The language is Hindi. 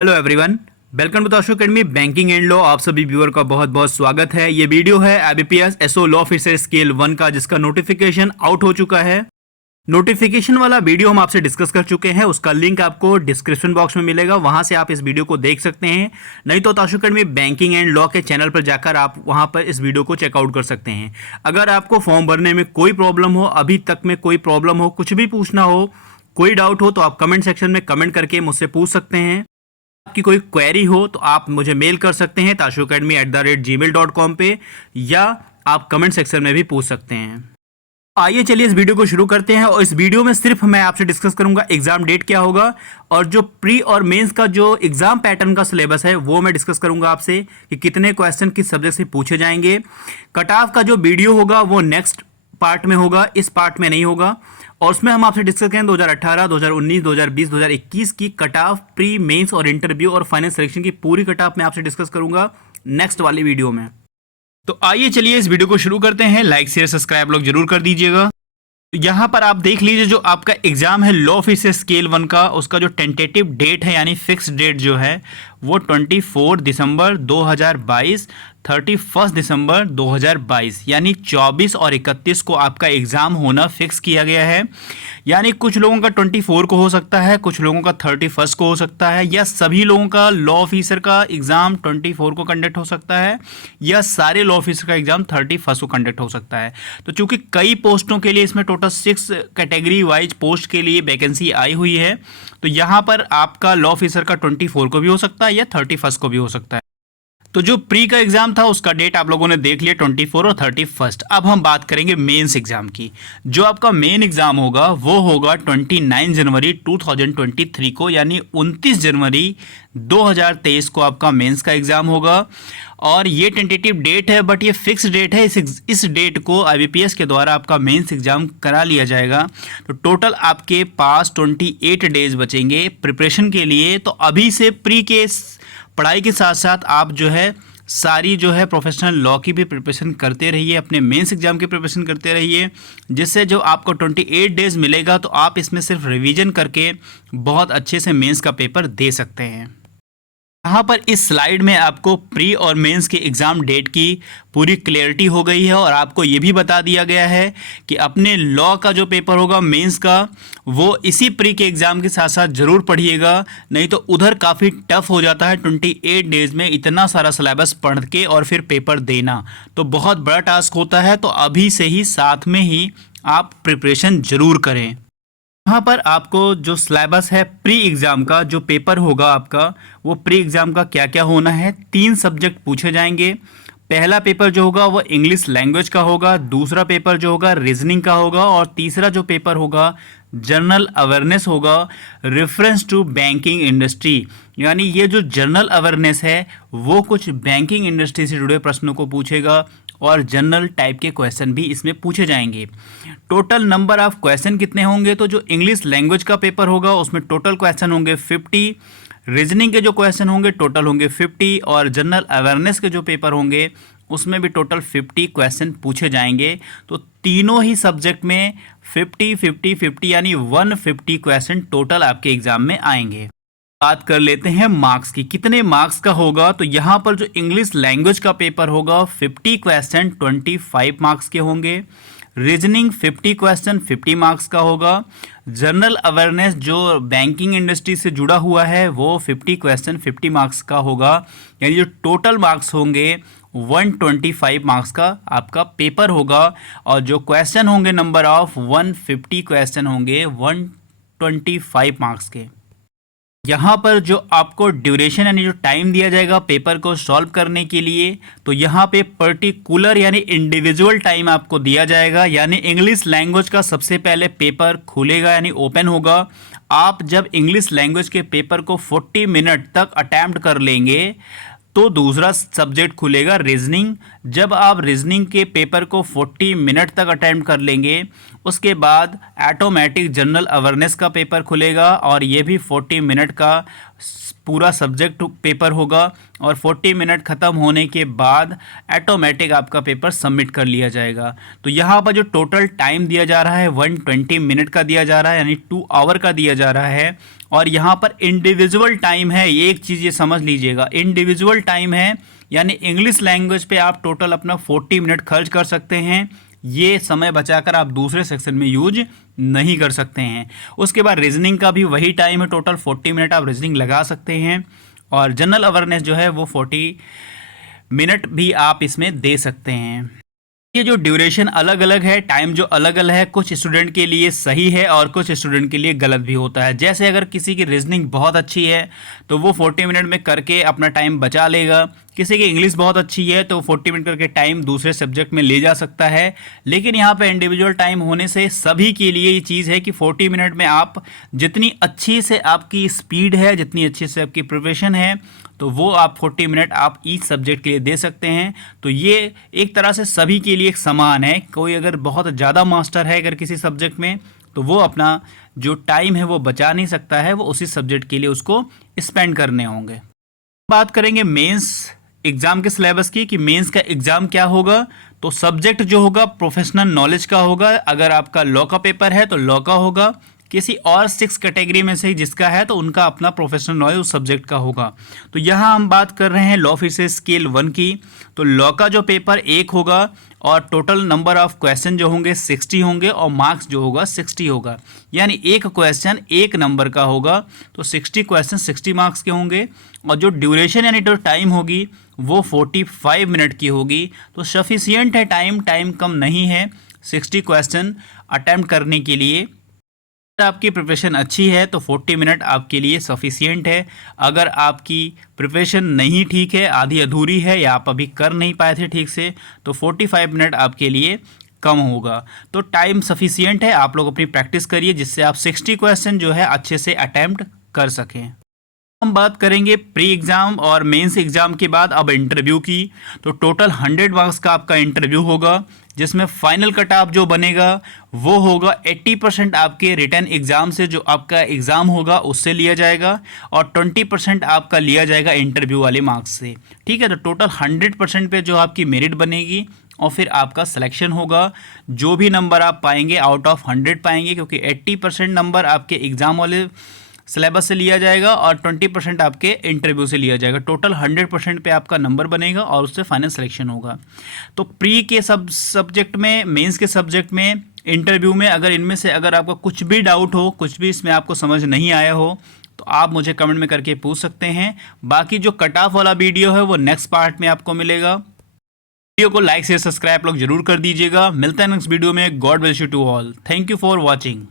Hello everyone, welcome to Tashu academy banking and law. आप सभी व्यूअर का बहुत बहुत स्वागत है। ये वीडियो है IBPS SO law officer scale 1 का, जिसका नोटिफिकेशन आउट हो चुका है। नोटिफिकेशन वाला वीडियो हम आपसे डिस्कस कर चुके हैं, उसका लिंक आपको डिस्क्रिप्शन बॉक्स में मिलेगा, वहां से आप इस वीडियो को देख सकते हैं। नहीं तो Tashu academy banking and law के चैनल पर जाकर आप वहां पर इस वीडियो को चेकआउट कर सकते हैं। अगर आपको फॉर्म भरने में कोई प्रॉब्लम हो, अभी तक में कोई प्रॉब्लम हो, कुछ भी पूछना हो, कोई डाउट हो, तो आप कमेंट सेक्शन में कमेंट करके मुझसे पूछ सकते हैं। आपकी कोई क्वेरी हो तो आप मुझे मेल कर सकते हैं tashuacademy@gmail.com पे, या आप कमेंट सेक्शन में भी पूछ सकते हैं। आइए चलिए इस वीडियो को शुरू करते हैं। और इस वीडियो में सिर्फ मैं आपसे डिस्कस करूंगा एग्जाम डेट क्या होगा, और जो प्री और मेंस का जो एग्जाम पैटर्न का सिलेबस है वो मैं डिस्कस करूंगा आपसे कि कितने क्वेश्चन किस सब्जेक्ट से पूछे जाएंगे। कट ऑफ का जो वीडियो होगा वो नेक्स्ट पार्ट में होगा, इस पार्ट में नहीं होगा। और उसमें हम आपसे डिस्कस करें 2018, 2019, 2020, 2021 की कट ऑफ प्री मेंस और इंटरव्यू और फाइनल सिलेक्शन की पूरी कट ऑफ मैं आपसे डिस्कस करूंगा नेक्स्ट वाली वीडियो में। तो आइए चलिए इस वीडियो को शुरू करते हैं। लाइक शेयर सब्सक्राइब लोग जरूर कर दीजिएगा। यहाँ पर आप देख लीजिए, जो आपका एग्जाम है लॉ ऑफिसर स्केल 1 का, उसका जो टेंटेटिव डेट है यानी फिक्स डेट जो है वो 24 दिसंबर 2022, 31 दिसंबर 2022 यानी 24 और 31 को आपका एग्ज़ाम होना फिक्स किया गया है। यानी कुछ लोगों का 24 को हो सकता है, कुछ लोगों का 31 को हो सकता है, या सभी लोगों का लॉ ऑफिसर का एग्ज़ाम 24 को कंडक्ट हो सकता है, या सारे लॉ ऑफिसर का एग्ज़ाम 31 को कंडक्ट हो सकता है। तो चूंकि कई पोस्टों के लिए इसमें टोटल 6 कैटेगरी वाइज पोस्ट के लिए वैकेंसी आई हुई है, तो यहाँ पर आपका लॉ ऑफिसर का 24 को भी हो सकता है या 31 को भी हो सकता है। तो जो प्री का एग्जाम था उसका डेट आप लोगों ने देख लिया 24 और 31। अब हम बात करेंगे मेंस एग्जाम की। जो आपका मेन एग्जाम होगा वो होगा 29 जनवरी 2023 को, यानी 29 जनवरी 2023 को आपका मेंस का एग्जाम होगा। और ये टेंटेटिव डेट है, बट ये फिक्स डेट है। इस डेट को आईबीपीएस के द्वारा आपका मेंस एग्जाम करा लिया जाएगा। तो टोटल आपके पास 28 डेज बचेंगे प्रिपरेशन के लिए। तो अभी से प्री के पढ़ाई के साथ साथ आप जो है सारी जो है प्रोफेशनल लॉ की भी प्रिपरेशन करते रहिए, अपने मेंस एग्जाम की प्रिपरेशन करते रहिए, जिससे जो आपको 28 डेज मिलेगा तो आप इसमें सिर्फ रिवीजन करके बहुत अच्छे से मेंस का पेपर दे सकते हैं। यहाँ पर इस स्लाइड में आपको प्री और मेंस के एग्ज़ाम डेट की पूरी क्लियरिटी हो गई है, और आपको ये भी बता दिया गया है कि अपने लॉ का जो पेपर होगा मेंस का, वो इसी प्री के एग्ज़ाम के साथ साथ ज़रूर पढ़िएगा, नहीं तो उधर काफ़ी टफ हो जाता है। 28 डेज में इतना सारा सिलेबस पढ़ के और फिर पेपर देना तो बहुत बड़ा टास्क होता है। तो अभी से ही साथ में ही आप प्रिपरेशन ज़रूर करें। यहाँ पर आपको जो सिलेबस है प्री एग्ज़ाम का, जो पेपर होगा आपका, वो प्री एग्ज़ाम का क्या क्या होना है। 3 सब्जेक्ट पूछे जाएंगे। पहला पेपर जो होगा वो इंग्लिश लैंग्वेज का होगा, दूसरा पेपर जो होगा रीजनिंग का होगा, और तीसरा जो पेपर होगा जनरल अवेयरनेस होगा, रेफरेंस टू बैंकिंग इंडस्ट्री। यानी ये जो जनरल अवेयरनेस है वो कुछ बैंकिंग इंडस्ट्री से जुड़े प्रश्नों को पूछेगा, और जनरल टाइप के क्वेश्चन भी इसमें पूछे जाएंगे। टोटल नंबर ऑफ क्वेश्चन कितने होंगे, तो जो इंग्लिश लैंग्वेज का पेपर होगा उसमें टोटल क्वेश्चन होंगे 50, रीजनिंग के जो क्वेश्चन होंगे टोटल होंगे 50, और जनरल अवेयरनेस के जो पेपर होंगे उसमें भी टोटल 50 क्वेश्चन पूछे जाएंगे। तो तीनों ही सब्जेक्ट में 50, 50, 50 यानी 150 क्वेश्चन टोटल आपके एग्जाम में आएंगे। बात कर लेते हैं मार्क्स की, कितने मार्क्स का होगा। तो यहाँ पर जो इंग्लिश लैंग्वेज का पेपर होगा 50 क्वेश्चन 25 मार्क्स के होंगे, रीजनिंग 50 क्वेश्चन 50 मार्क्स का होगा, जनरल अवेयरनेस जो बैंकिंग इंडस्ट्री से जुड़ा हुआ है वो 50 क्वेश्चन 50 मार्क्स का होगा। यानी जो टोटल मार्क्स होंगे 125 मार्क्स का आपका पेपर होगा, और जो क्वेश्चन होंगे नंबर ऑफ 150 क्वेश्चन होंगे 125 मार्क्स के। यहाँ पर जो आपको ड्यूरेशन यानी जो टाइम दिया जाएगा पेपर को सॉल्व करने के लिए, तो यहाँ पे पर्टिकुलर यानी इंडिविजुअल टाइम आपको दिया जाएगा। यानी इंग्लिश लैंग्वेज का सबसे पहले पेपर खुलेगा यानी ओपन होगा। आप जब इंग्लिश लैंग्वेज के पेपर को 40 मिनट तक अटैम्प्ट कर लेंगे तो दूसरा सब्जेक्ट खुलेगा रीजनिंग। जब आप रीजनिंग के पेपर को 40 मिनट तक अटेम्प्ट कर लेंगे उसके बाद ऑटोमेटिक जनरल अवेयरनेस का पेपर खुलेगा, और ये भी 40 मिनट का पूरा सब्जेक्ट पेपर होगा और 40 मिनट ख़त्म होने के बाद ऑटोमेटिक आपका पेपर सबमिट कर लिया जाएगा। तो यहाँ पर जो टोटल टाइम दिया जा रहा है 120 मिनट का दिया जा रहा है, यानी 2 आवर का दिया जा रहा है। और यहाँ पर इंडिविजुअल टाइम है, एक चीज़ ये समझ लीजिएगा, इंडिविजुअल टाइम है, यानी इंग्लिश लैंग्वेज पे आप टोटल अपना 40 मिनट खर्च कर सकते हैं। ये समय बचाकर आप दूसरे सेक्शन में यूज नहीं कर सकते हैं। उसके बाद रीजनिंग का भी वही टाइम है, टोटल 40 मिनट आप रीजनिंग लगा सकते हैं। और जनरल अवेयरनेस जो है वो 40 मिनट भी आप इसमें दे सकते हैं। ये जो ड्यूरेशन अलग अलग है, टाइम जो अलग अलग है, कुछ स्टूडेंट के लिए सही है और कुछ स्टूडेंट के लिए गलत भी होता है। जैसे अगर किसी की रीजनिंग बहुत अच्छी है तो वो 40 मिनट में करके अपना टाइम बचा लेगा। किसी की इंग्लिश बहुत अच्छी है तो 40 मिनट करके टाइम दूसरे सब्जेक्ट में ले जा सकता है। लेकिन यहाँ पे इंडिविजुअल टाइम होने से सभी के लिए ये चीज़ है कि 40 मिनट में आप जितनी अच्छी से आपकी स्पीड है, जितनी अच्छी से आपकी प्रिपरेशन है, तो वो आप 40 मिनट आप ईच सब्जेक्ट के लिए दे सकते हैं। तो ये एक तरह से सभी के लिए एक समान है। कोई अगर बहुत ज़्यादा मास्टर है अगर किसी सब्जेक्ट में, तो वो अपना जो टाइम है वो बचा नहीं सकता है, वो उसी सब्जेक्ट के लिए उसको स्पेंड करने होंगे। बात करेंगे मेंस एग्ज़ाम के सिलेबस की कि मेंस का एग्ज़ाम क्या होगा। तो सब्जेक्ट जो होगा प्रोफेशनल नॉलेज का होगा। अगर आपका लॉ का पेपर है तो लॉ का होगा। किसी और 6 कैटेगरी में से जिसका है तो उनका अपना प्रोफेशनल नॉलेज उस सब्जेक्ट का होगा। तो यहाँ हम बात कर रहे हैं लॉ फिर स्केल 1 की। तो लॉ का जो पेपर 1 होगा और टोटल नंबर ऑफ क्वेश्चन जो होंगे 60 होंगे और मार्क्स जो होगा 60 होगा, यानी एक क्वेश्चन 1 नंबर का होगा। तो 60 क्वेश्चन 60 मार्क्स के होंगे और जो ड्यूरेशन यानी जो टाइम होगी वो 45 मिनट की होगी। तो सफिशियंट है टाइम कम नहीं है 60 क्वेश्चन अटैम्प्ट करने के लिए। अगर आपकी प्रिपरेशन अच्छी है तो 40 मिनट आपके लिए सफिशियंट है। अगर आपकी प्रिपरेशन नहीं ठीक है, आधी अधूरी है या आप अभी कर नहीं पाए थे ठीक से, तो 45 मिनट आपके लिए कम होगा। तो टाइम सफिशियंट है, आप लोग अपनी प्रैक्टिस करिए जिससे आप 60 क्वेश्चन जो है अच्छे से अटैम्प्ट कर सकें। हम बात करेंगे प्री एग्ज़ाम और मेंस एग्ज़ाम के बाद अब इंटरव्यू की। तो टोटल 100 मार्क्स का आपका इंटरव्यू होगा, जिसमें फाइनल कट ऑफ जो बनेगा वो होगा 80% आपके रिटन एग्ज़ाम से, जो आपका एग्ज़ाम होगा उससे लिया जाएगा और 20% आपका लिया जाएगा इंटरव्यू वाले मार्क्स से। ठीक है, तो टोटल 100% पे जो आपकी मेरिट बनेगी और फिर आपका सिलेक्शन होगा। जो भी नंबर आप पाएंगे आउट ऑफ 100 पाएंगे, क्योंकि 80% नंबर आपके एग्ज़ाम वाले सिलेबस से लिया जाएगा और 20% आपके इंटरव्यू से लिया जाएगा। टोटल 100% पे आपका नंबर बनेगा और उससे फाइनल सिलेक्शन होगा। तो प्री के सब्जेक्ट में, मेंस के सब्जेक्ट में, इंटरव्यू में अगर इनमें से अगर आपका कुछ भी डाउट हो, कुछ भी इसमें आपको समझ नहीं आया हो, तो आप मुझे कमेंट में करके पूछ सकते हैं। बाकी जो कट ऑफ वाला वीडियो है वो नेक्स्ट पार्ट में आपको मिलेगा। वीडियो को लाइक से सब्सक्राइब लोग जरूर कर दीजिएगा। मिलते हैं नेक्स्ट वीडियो में। God bless you to all. Thank you for watching.